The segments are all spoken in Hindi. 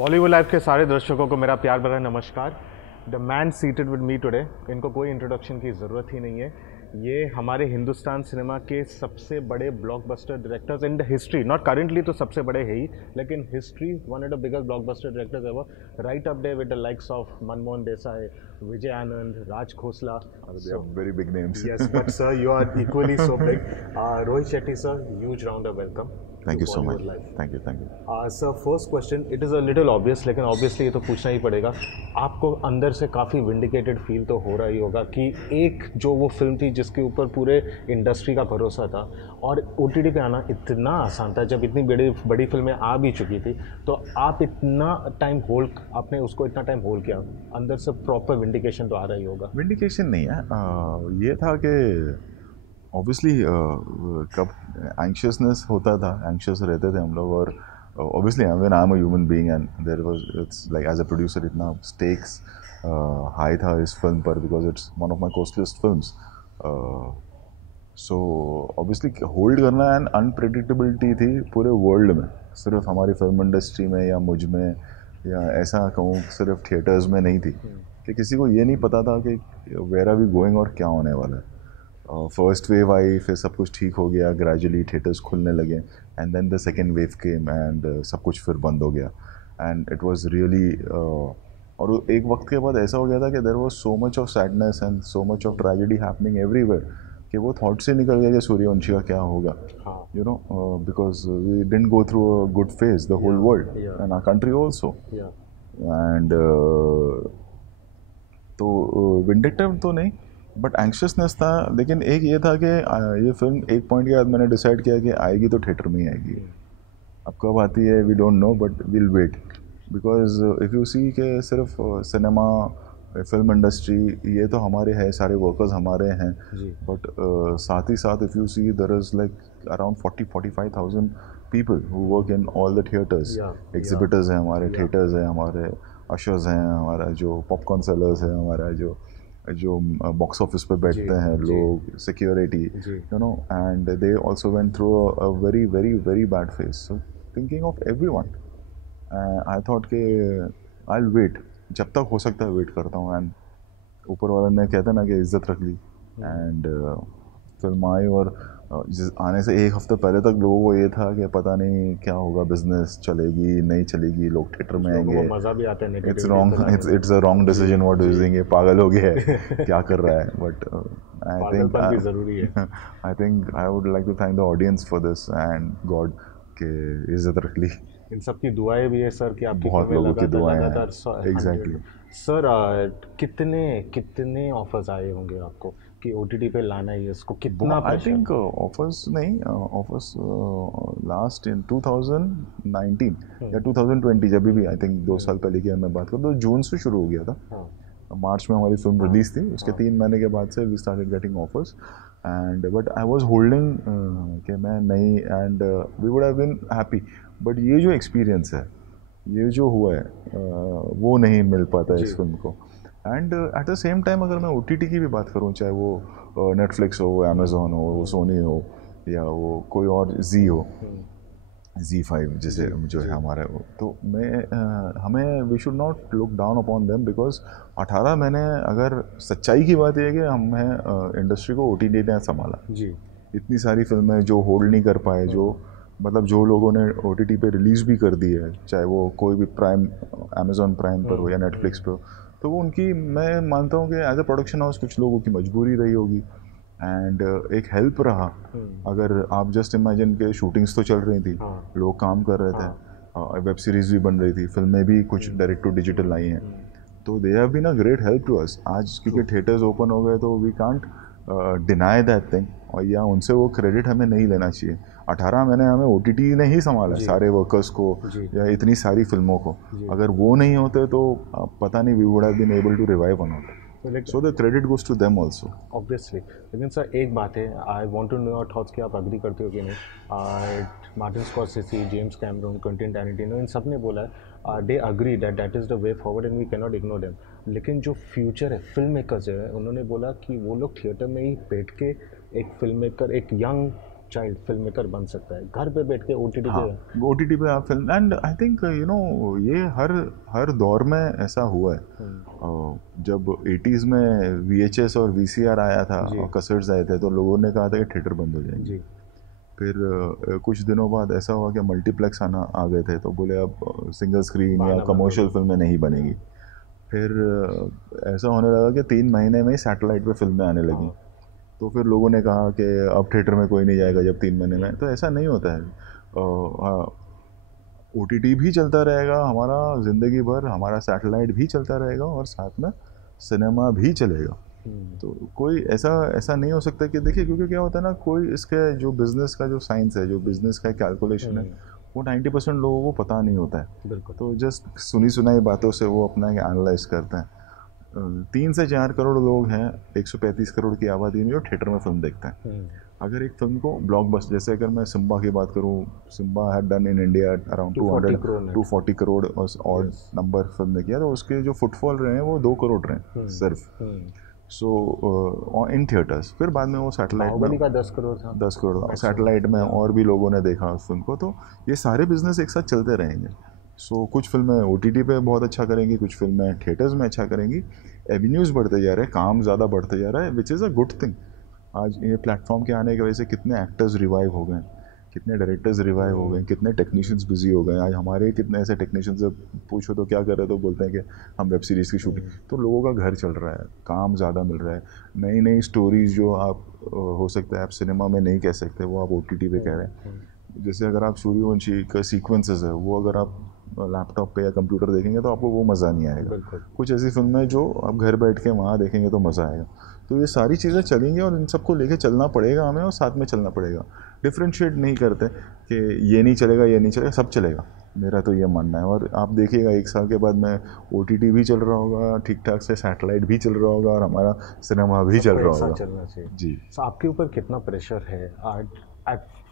बॉलीवुड लाइव के सारे दर्शकों को मेरा प्यार भरा नमस्कार। The man seated with me today, इनको कोई इंट्रोडक्शन की ज़रूरत ही नहीं है। ये हमारे हिंदुस्तान सिनेमा के सबसे बड़े blockbuster directors in the history, not currently तो सबसे बड़े है ही, लेकिन history one of the biggest blockbuster directors ever, right up there with the likes of Manmohan Desai, Vijay Anand, Raj Khosla. They are very big names. Yes, but sir, you are equally so big. Rohit Shetty sir, huge round of welcome. Thank you so much. Live. Thank you, thank you. Sir, first question, it is a little obvious, लेकिन obviously ये तो पूछना ही पड़ेगा। आपको अंदर से काफ़ी vindicated feel तो हो रहा ही होगा कि एक जो वो फिल्म थी जिसके ऊपर पूरे इंडस्ट्री का भरोसा था और OTT पे आना इतना आसान था, जब इतनी बड़ी फिल्में आ भी चुकी थी, तो आप इतना टाइम होल्ड, आपने उसको इतना टाइम होल्ड किया, अंदर से प्रॉपर विंडिकेशन तो आ रहा ही होगा। विंडिकेशन नहीं है, ये था कि ऑब्वियसली कब एंशियसनेस होता था, एंशियस रहते थे हम लोग, और obviously when I am a human being and there was, it's like as a producer इतना स्टेक्स हाई था इस फिल्म पर, because it's one of my costliest films. So obviously hold करना एंड अनप्रेडिक्टेबिलिटी थी पूरे वर्ल्ड में, सिर्फ हमारी फिल्म इंडस्ट्री में या मुझ में, या ऐसा कहूँ सिर्फ थिएटर्स में नहीं थी, कि किसी को ये नहीं पता था कि वेयर आर वी गोइंग और क्या होने वाला है। फर्स्ट वेव आई, फिर सब कुछ ठीक हो गया, ग्रेजुअली थिएटर्स खुलने लगे, and then the second wave came and सब कुछ फिर बंद हो गया, एंड इट वाज रियली, और एक वक्त के बाद ऐसा हो गया था कि there was so much of sadness and so much of tragedy happening everywhere, कि वो थॉट से निकल गया कि सूर्यवंशी का क्या होगा, you know, because we didn't go through a good phase, the whole world and our country also, and तो विंडिक्टिव तो नहीं बट एंक्शसनेस था। लेकिन एक ये था कि ये फिल्म एक पॉइंट के बाद मैंने डिसाइड किया कि आएगी तो थिएटर में ही आएगी। अब कब आती है we don't know, but will wait, because if you see के सिर्फ सिनेमा, फिल्म इंडस्ट्री, ये तो हमारे है, सारे वर्कर्स हमारे हैं, बट साथ ही साथ if you see there is like around 40-45,000 people who work in all the theatres, exhibitors हैं हमारे, थिएटर्स हैं हमारे, अशर्स हैं हमारा, जो पॉपकॉर्न सेलर्स हैं हमारा, जो बॉक्स ऑफिस पे बैठते हैं लोग, security, you know, and they also went through a very very very bad phase. So thinking of everyone, I thought कि आई विल वेट, जब तक हो सकता है वेट करता हूँ, एंड ऊपर वाले ने कहते ना कि इज्जत रख ली, एंड फिल्म आई, और आने से एक हफ्ते पहले तक लोगों को ये था कि पता नहीं क्या होगा, बिजनेस चलेगी नहीं चलेगी, लोग थिएटर में आएंगे, मज़ा भी आता है, it's wrong, it's a wrong decision, what do you think, ये पागल हो गया है क्या कर रहा है, but I think I would like to thank the audience for this and God के इज्जत रख ली। इन सब की दुआएं भी है सर कि आपकी बहुत लोगों की दुआएं हैं, एग्जैक्टली। सर कितने ऑफर्स आए होंगे आपको कि OTT पे लाना है इसको, कितना? आई थिंक ऑफर्स नहीं, ऑफर्स लास्ट इन 2019 या 2020, जब भी आई थिंक 2 साल पहले की मैं बात करूँ तो जून से शुरू हो गया था। मार्च में हमारी फिल्म रिलीज थी, उसके 3 महीने के बाद से we started getting offers, and but I was holding कि मैं नहीं, and we would have been happy, but ये जो एक्सपीरियंस है, ये जो हुआ है, वो नहीं मिल पाता है इस फिल्म को। And at the same time अगर मैं OTT की भी बात करूँ, चाहे वो नेटफ्लिक्स हो, अमेज़ॉन हो, वो सोनी हो, या वो कोई और जी हो, Z5 जैसे जो है हमारा, तो हमें we should not look down upon them, because 18 महीने, अगर सच्चाई की बात है कि हमें इंडस्ट्री को OTT ने संभाला जी, इतनी सारी फिल्में जो होल्ड नहीं कर पाए, जो मतलब जो लोगों ने OTT पे रिलीज़ भी कर दी है, चाहे वो कोई भी प्राइम, अमेज़ॉन प्राइम पर हो या नेटफ्लिक्स पर हो, तो वो उनकी, मैं मानता हूँ कि एज अ प्रोडक्शन हाउस कुछ लोगों की मजबूरी रही होगी, एंड एक हेल्प रहा। अगर आप जस्ट इमेजिन के शूटिंग्स तो चल रही थी, लोग काम कर रहे थे, वेब सीरीज़ भी बन रही थी, फिल्में भी कुछ डायरेक्ट टू डिजिटल आई हैं, तो they have been a great help to us. आज क्योंकि थिएटर्स ओपन हो गए तो we can't deny that thing, और या उनसे वो क्रेडिट हमें नहीं लेना चाहिए। 18 महीने हमें OTT ने ही संभाला सारे वर्कर्स को, या इतनी सारी फिल्मों को, अगर वो नहीं होते तो पता नहीं we would have been able to revive on it, so the credit goes to them also, obviously. लेकिन सर एक बात है, I want to know your thoughts कि आप एग्री करते हो कि नहीं। Martin Scorsese, James Cameron, Quentin Tarantino, इन सब ने बोला है, they agree that is the way forward and we can not ignore them. लेकिन जो फ्यूचर है फिल्म मेकर्स है, उन्होंने बोला कि वो लोग थिएटर में ही बैठ के एक फिल्म मेकर, एक यंग चाइल्ड फिल्म मेकर बन सकता है घर पे बैठ के OTT हाँ, पे। OTT पे आप फिल्म, एंड आई थिंक ये हर हर दौर में ऐसा हुआ है। जब 80s में VHS और VCR आया था जी। और कसर्स आए थे, तो लोगों ने कहा था कि थिएटर बंद हो जाएंगे। जी। फिर कुछ दिनों बाद ऐसा हुआ कि मल्टीप्लेक्स आना आ गए थे, तो बोले अब सिंगल स्क्रीन या बहाना बन कमर्शियल गया। फिल्में नहीं बनेगी। फिर ऐसा होने लगा कि 3 महीने में ही सैटेलाइट पे फिल्में आने लगी। हाँ। तो फिर लोगों ने कहा कि अब थिएटर में कोई नहीं जाएगा जब 3 महीने में। तो ऐसा नहीं होता है। OTT भी चलता रहेगा हमारा ज़िंदगी भर, हमारा सैटेलाइट भी चलता रहेगा, और साथ में सिनेमा भी चलेगा। तो कोई ऐसा ऐसा नहीं हो सकता कि देखिए, क्योंकि क्या होता है ना, कोई इसके जो बिज़नेस का जो साइंस है, जो बिज़नेस का कैलकुलेशन है, वो 90% लोगों को पता नहीं होता है। बिल्कुल। तो जस्ट सुनी सुनाई बातों से वो अपना एनालाइज करते हैं। 3 से 4 करोड़ लोग हैं 135 करोड़ की आबादी में जो थिएटर में फिल्म देखते हैं। अगर एक फिल्म को ब्लॉकबस्टर, जैसे अगर मैं सिम्बा की बात करूँ, Simmba had done in India around 240 crore और नंबर फिल्म ने किया, तो उसके जो फुटफॉल रहे हैं वो 2 करोड़ रहे हैं सिर्फ। सो इन थिएटर्स, फिर बाद में वो सैटेलाइट में का 10 करोड़ था। 10 करोड़ सैटेलाइट में, और भी लोगों ने देखा उस फिल्म को। तो ये सारे बिजनेस एक साथ चलते रहेंगे। सो कुछ फिल्में OTT पे बहुत अच्छा करेंगी, कुछ फिल्में थिएटर्स में अच्छा करेंगी। एवेन्यूज़ बढ़ते जा रहे हैं, काम ज़्यादा बढ़ते जा रहा है, which is a good thing. आज ये प्लेटफॉर्म के आने की वजह से कितने एक्टर्स रिवाइव हो गए, कितने डायरेक्टर्स रिवाइव हो गए, कितने टेक्नीशियंस बिजी हो गए। आज हमारे कितने ऐसे टेक्नीशियंस, जब पूछो तो क्या कर रहे हैं, तो बोलते हैं कि हम वेब सीरीज़ की शूटिंग। तो लोगों का घर चल रहा है, काम ज़्यादा मिल रहा है, नई नई स्टोरीज़ जो आप हो सकता है आप सिनेमा में नहीं कह सकते, वो आप OTT पे कह रहे हैं। जैसे अगर आप सूर्यवंशी का सीक्वेंसेस है, वो अगर आप लैपटॉप पे या कंप्यूटर देखेंगे तो आपको वो मज़ा नहीं आएगा। कुछ ऐसी फिल्में जो आप घर बैठ के वहाँ देखेंगे तो मज़ा आएगा। तो ये सारी चीज़ें चलेंगी, और इन सबको लेके चलना पड़ेगा हमें, और साथ में चलना पड़ेगा। डिफ्रेंशिएट नहीं करते कि ये नहीं चलेगा, ये नहीं चलेगा, सब चलेगा, मेरा तो ये मानना है। और आप देखिएगा 1 साल के बाद में OTT भी चल रहा होगा ठीक ठाक से, सैटेलाइट भी चल रहा होगा, और हमारा सिनेमा भी चल रहा होगा। चलना चाहिए जी। तो आपके ऊपर कितना प्रेशर है?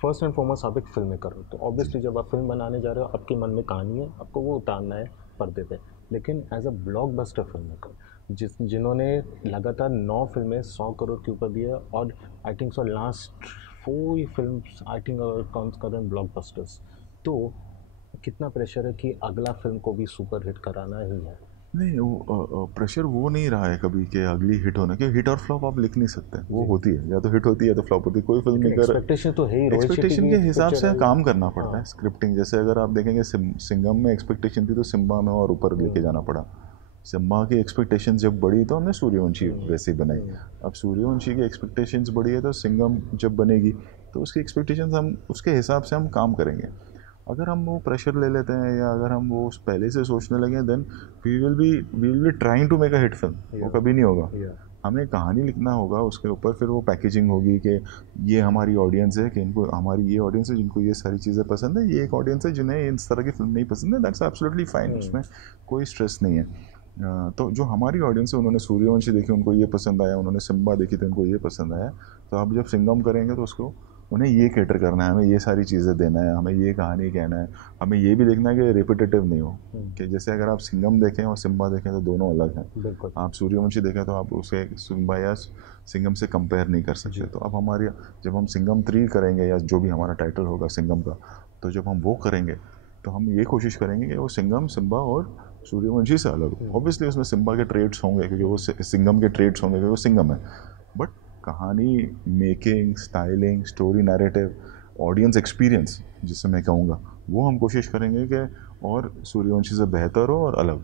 फर्स्ट एंड फॉरमोस्ट आप एक फिल्म मेकर हो, तो ऑब्वियसली जब आप फिल्म बनाने जा रहे हो, आपके मन में कहानी है, आपको वो उतारना है पर्दे पे। लेकिन as a blockbuster film maker, जिन्होंने लगातार 9 फिल्में 100 करोड़ के ऊपर दी है, और I think so last 4 film I think count कर रहे हैं ब्लॉकबस्टर्स, तो कितना प्रेशर है कि अगला फिल्म को भी सुपर हिट कराना ही है? नहीं, वो प्रेशर वो नहीं रहा है कभी कि अगली हिट होना, क्योंकि हिट और फ्लॉप आप लिख नहीं सकते, वो होती है, या तो हिट होती है या तो फ्लॉप होती है। कोई फिल्म मेकर एक्सपेक्टेशन तो है ही, एक्सपेक्टेशन के हिसाब से काम करना पड़ता है। स्क्रिप्टिंग, जैसे अगर आप देखेंगे सिंघम में एक्सपेक्टेशन थी, तो सिम्बा में और ऊपर लेके जाना पड़ा। सिम्बा की एक्सपेक्टेशन जब बढ़ी तो हमने सूर्यवंशी वैसे बनाई। अब सूर्यवंशी की एक्सपेक्टेशंस बढ़ी है, तो सिंघम जब बनेगी तो उसकी एक्सपेक्टेशंस हम उसके हिसाब से हम काम करेंगे। अगर हम वो प्रेशर ले लेते हैं, या अगर हम वो पहले से सोचने लगे, then we will be trying to make a hit film, वो कभी नहीं होगा। हमें कहानी लिखना होगा, उसके ऊपर फिर वो पैकेजिंग होगी कि ये हमारी ऑडियंस है, कि इनको, हमारी ये ऑडियंस है जिनको ये सारी चीज़ें पसंद है, ये एक ऑडियंस है जिन्हें इस तरह की फिल्म नहीं पसंद है। दैट्स एब्सोल्युटली फाइन, उसमें कोई स्ट्रेस नहीं है। तो जो हमारी ऑडियंस है, उन्होंने सूर्यवंशी देखी, उनको ये पसंद आया, उन्होंने सिम्बा देखी तो उनको ये पसंद आया। तो अब जब सिंघम करेंगे तो उसको उन्हें ये कैटर करना है, हमें ये सारी चीज़ें देना है, हमें ये कहानी कहना है, हमें ये भी देखना है कि रिपीटेटिव नहीं हो। कि जैसे अगर आप सिंघम देखें और सिम्बा देखें तो दोनों अलग हैं। आप सूर्यवंशी देखें तो आप उसे सिम्बा या सिंघम से कंपेयर नहीं कर सकते। तो अब हमारी, जब हम सिंघम 3 करेंगे, या जो भी हमारा टाइटल होगा सिंघम का, तो जब हम वो करेंगे तो हम ये कोशिश करेंगे कि वो सिंघम, सिम्बा और सूर्यवंशी से अलग हो। ऑब्वियसली उसमें सिम्बा के ट्रेड्स होंगे क्योंकि वो सिंघम के ट्रेड्स होंगे क्योंकि वो सिंघम है, बट कहानी making, styling, story narrative, audience experience जिससे मैं कहूँगा, वो हम कोशिश करेंगे कि और सूर्यवंशी से बेहतर हो और अलग।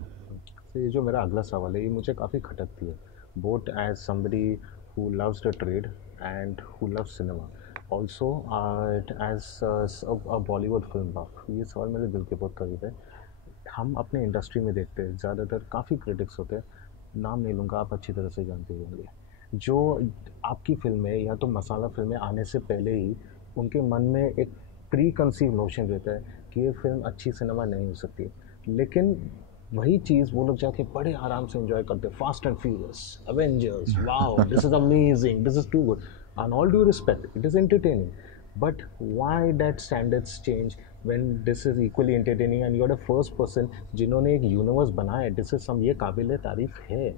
तो ये जो मेरा अगला सवाल है, ये मुझे काफ़ी खटकती है, both as somebody who loves the trade and who loves cinema, also as a Bollywood film buff. ये सवाल मेरे दिल के बहुत करीब है। हम अपने इंडस्ट्री में देखते हैं ज़्यादातर काफ़ी क्रिटिक्स होते हैं, नाम नहीं लूँगा, आप अच्छी तरह से जानते होंगे, जो आपकी फिल्में या तो मसाला फिल्में आने से पहले ही उनके मन में एक प्री कंसीव नोशन रहता है कि ये फिल्म अच्छी सिनेमा नहीं हो सकती। लेकिन वही चीज़ वो लोग जाके बड़े आराम से एंजॉय करते हैं। Fast and Furious, Avengers, wow this is amazing, this is too good, and all due respect it is entertaining, but why that standards change when this is equally entertaining and you are the first person जिन्होंने एक यूनिवर्स बनाया है। दिस इज़ सम, ये काबिल तारीफ़ है।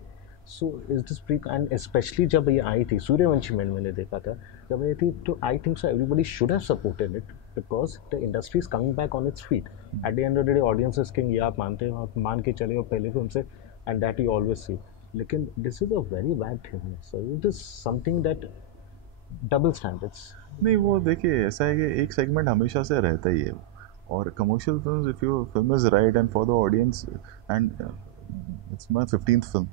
So is this pre and specially जब ये आई थी सूर्यवंशी मैंने देखा था जब आई थी तो I think so everybody should have supported it because the industry is coming back on its feet eight the end of the day audience is king ये आप मानते हो आप मान के चले हो पहले फिल्म से and that you always see लेकिन this is a very bad thing so it is something that double standards नहीं वो देखिए ऐसा है कि एक सेगमेंट हमेशा से रहता ही है और commercial film if you film is right and for the audience and it's my 15th film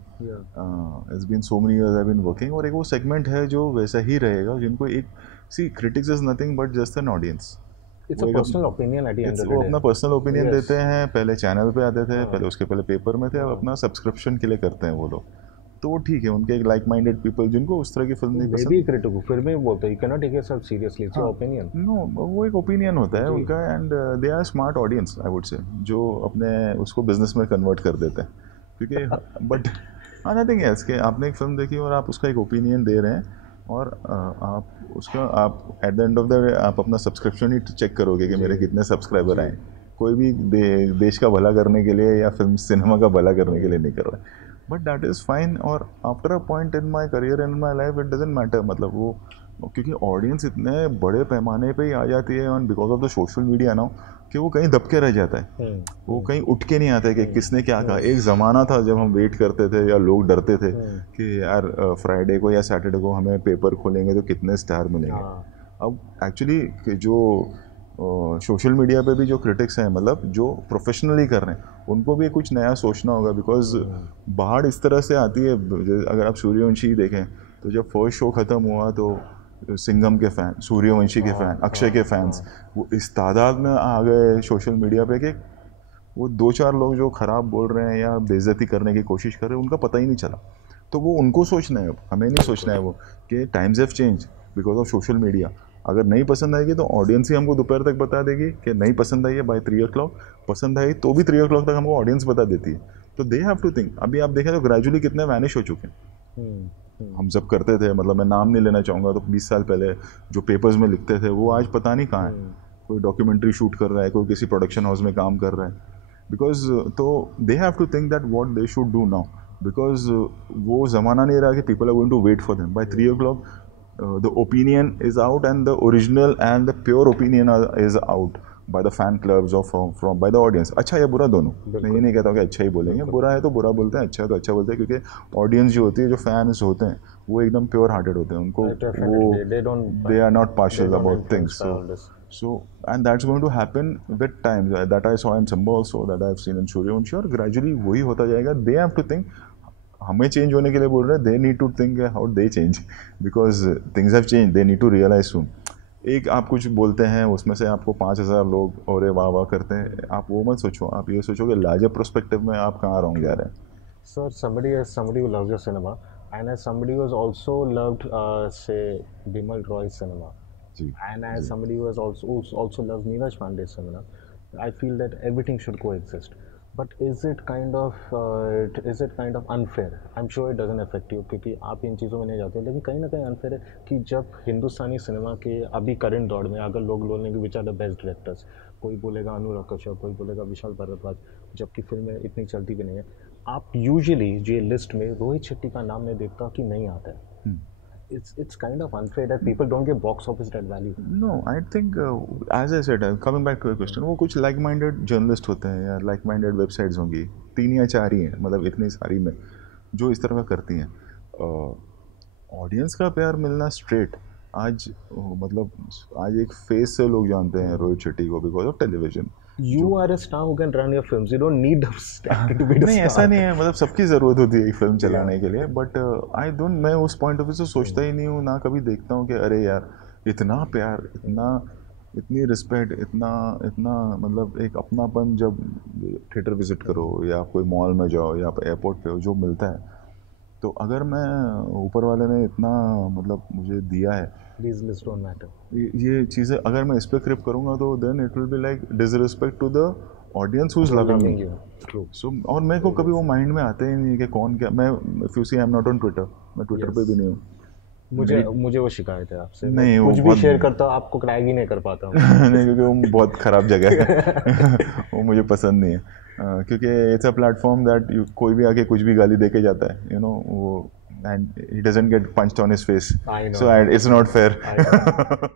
it's been so many years I been working और एक वो सेगमेंट है जो वैसा ही रहेगा जिनको एक सी critics is nothing but just an audience it's a personal opinion at the end of the day वो अपना पर्सनल ओपिनियन देते हैं पहले चैनल पे आते थे पहले उसके पहले पेपर में थे अब अपना सब्सक्रिप्शन के लिए करते हैं वो लोग तो वो ठीक है उनके एक लाइक माइंडेड पीपल जिनको उस तरह की फिल्म नहीं पसंद भी क्रिटिक फिर भी बोलते हैं you can not take yourself seriously it's your opinion no वो एक ओपिनियन होता है उनका and they are smart audience I would say जो अपने उसको बिजनेस में कन्वर्ट कर देते हैं क्योंकि बट नथिंग एल्स कि आपने एक फिल्म देखी और आप उसका एक ओपिनियन दे रहे हैं और आप उसका आप eight the end of the day आप अपना सब्सक्रिप्शन ही चेक करोगे कि मेरे कितने सब्सक्राइबर आए कोई भी देश का भला करने के लिए या फिल्म सिनेमा का भला करने के लिए नहीं कर रहा है बट दैट इज़ फाइन और after a point in my career in my life it doesn't matter मतलब वो क्योंकि ऑडियंस इतने बड़े पैमाने पे ही आ जाती है and because of the social media ना कि वो कहीं दबके रह जाता है वो कहीं उठ के नहीं आता है कि किसने क्या कहा एक ज़माना था जब हम वेट करते थे या लोग डरते थे कि यार फ्राइडे को या सैटरडे को हमें पेपर खोलेंगे तो कितने स्टार मिलेंगे अब एक्चुअली जो सोशल मीडिया पे भी जो क्रिटिक्स हैं मतलब जो प्रोफेशनली कर रहे हैं उनको भी कुछ नया सोचना होगा बिकॉज बाहर इस तरह से आती है अगर आप सूर्यवंशी ही देखें तो जब फर्स्ट शो ख़त्म हुआ तो सिंघम के फ़ैन सूर्यवंशी के फ़ैन अक्षय के फैंस वो इस तादाद में आ गए सोशल मीडिया पे कि वो 2-4 लोग जो ख़राब बोल रहे हैं या बेइज्जती करने की कोशिश कर रहे हैं उनका पता ही नहीं चला तो वो उनको सोचना है हमें नहीं सोचना है वो कि times have change because of social media अगर नहीं पसंद आएगी तो ऑडियंस ही हमको दोपहर तक बता देगी कि नहीं पसंद आई है बाय 3 o'clock पसंद आई तो भी 3 o'clock तक हमको ऑडियंस बता देती है तो दे हैव टू थिंक अभी आप देखें तो ग्रेजुअली कितने वैनिश हो चुके हैं हम जब करते थे मतलब मैं नाम नहीं लेना चाहूँगा तो 20 साल पहले जो पेपर्स में लिखते थे वो आज पता नहीं कहाँ है कोई डॉक्यूमेंट्री शूट कर रहा है कोई किसी प्रोडक्शन हाउस में काम कर रहा है बिकॉज तो they have to think that what they should do now because वो ज़माना नहीं रहा कि people are going to wait for them by 3 o'clock the opinion is out and the original and the pure opinion is out by the fan clubs or from by the audience अच्छा या बुरा दोनों मैं ये नहीं कहता हूँ कि अच्छा ही बोलेंगे बुरा है तो बुरा बोलते हैं अच्छा है तो अच्छा बोलते हैं क्योंकि ऑडियंस जो होती है जो फैंस होते हैं वो एकदम प्योर हार्टेड होते हैं उनको वो they are not partial about things so and that's going to happen with time that I saw in Samba also that I have seen in Suryavanshi और gradually वही होता जाएगा they have to think हमें चेंज होने के लिए बोल रहे हैं they need to think how they change because things have change they need to realise soon एक आप कुछ बोलते हैं उसमें से आपको 5,000 लोग और वाह वाह करते हैं आप वो मत सोचो आप ये सोचो कि लार्जर प्रोस्पेक्टिव में आप कहाँ रहोगे जा रहे हैं sir somebody who loves your cinema and as somebody who has also loved say Bimal Roy's cinema and as somebody who also loves Neeraj Pandey's cinema I feel that everything should coexist but is it kind of unfair I'm sure it doesn't affect you क्योंकि आप इन चीज़ों में नहीं जाते लेकिन कहीं ना कहीं अनफेयर है कि जब हिंदुस्तानी सिनेमा के अभी करंट दौर में अगर लोग बोलेंगे कि which are the best directors कोई बोलेगा अनुराग कश्यप कोई बोलेगा विशाल भारद्वाज जबकि फिल्में इतनी चलती भी नहीं है आप यूजुअली जो लिस्ट में रोहित शेट्टी का नाम नहीं देखता कि नहीं आता है it's kind of unfair that people don't give box office that value. No, I think as I said, coming back to your question, वो कुछ like minded journalist होते हैं या like minded websites होंगी 3 या 4 ही हैं मतलब इतनी सारी में जो इस तरह का करती हैं ऑडियंस का प्यार मिलना स्ट्रेट आज मतलब आज एक फेस से लोग जानते हैं रोहित शेट्टी को because of television You are a star who can run your films. You don't need the actor to be the नहीं star. ऐसा नहीं है मतलब सबकी ज़रूरत होती है एक फिल्म चलाने के लिए बट आई डोंट मैं उस पॉइंट ऑफ व्यू से सोचता ही नहीं हूँ ना कभी देखता हूँ कि अरे यार इतना प्यार इतनी रिस्पेक्ट इतना मतलब एक अपनापन जब थिएटर विजिट करो या आप कोई मॉल में जाओ या आप एयरपोर्ट पे हो जो मिलता है तो अगर मैं ऊपर वाले ने इतना मतलब मुझे दिया है These lists don't matter. ये चीज़ें अगर मैं इस पर क्रिप करूँगा तो then it will be like disrespect to the audience who is loving me so और मेरे को कभी वो माइंड में आते ही नहीं कि कौन क्या मैं if you see I am not on Twitter मैं ट्विटर पे भी नहीं हूँ मुझे वो शिकायत है आपसे, नहीं, वो कुछ भी बहुत- शेयर करता हूँ आपको क्रैग ही नहीं कर पाता हूँ। नहीं, क्योंकि वो बहुत ख़राब जगह है। वो मुझे पसंद नहीं है, क्योंकि इट्स अ प्लेटफॉर्म दैट कोई भी आके कुछ भी गाली दे के जाता है, वो, and he doesn't get punched on his face, I know. So it's not I know. Fair.